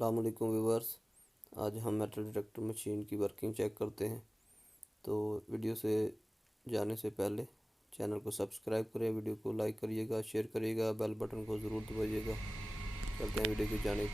अस्सलाम वालेकुम व्यूवर्स। आज हम मेटल डिटेक्टर मशीन की वर्किंग चेक करते हैं। तो वीडियो से जाने से पहले चैनल को सब्सक्राइब करें, वीडियो को लाइक करिएगा, शेयर करिएगा, बेल बटन को ज़रूर दबाइएगा। चलते हैं वीडियो की जानिब।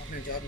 अपने जात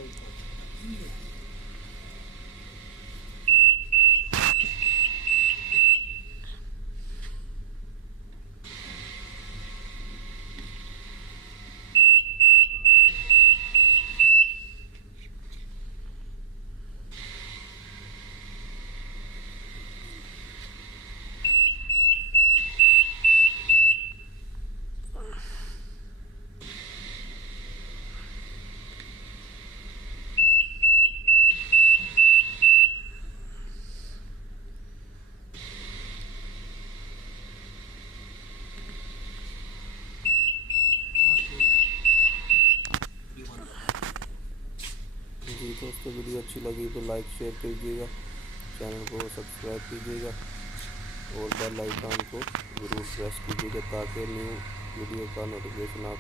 जी दोस्तों, वीडियो अच्छी लगी तो लाइक शेयर कीजिएगा, चैनल को सब्सक्राइब कीजिएगा और बेल आइकन को ज़रूर प्रेस कीजिएगा ताकि न्यू वीडियो का नोटिफिकेशन आप